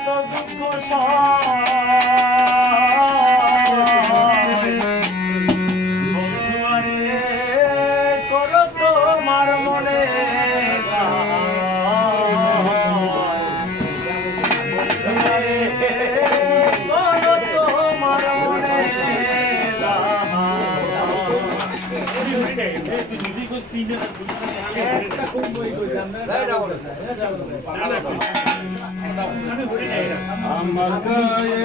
কত দুঃখ সয়। বন্ধু আরে করো তোমার মনে আরে করো তোমার মনে গায়। আমার গায়ে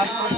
I'm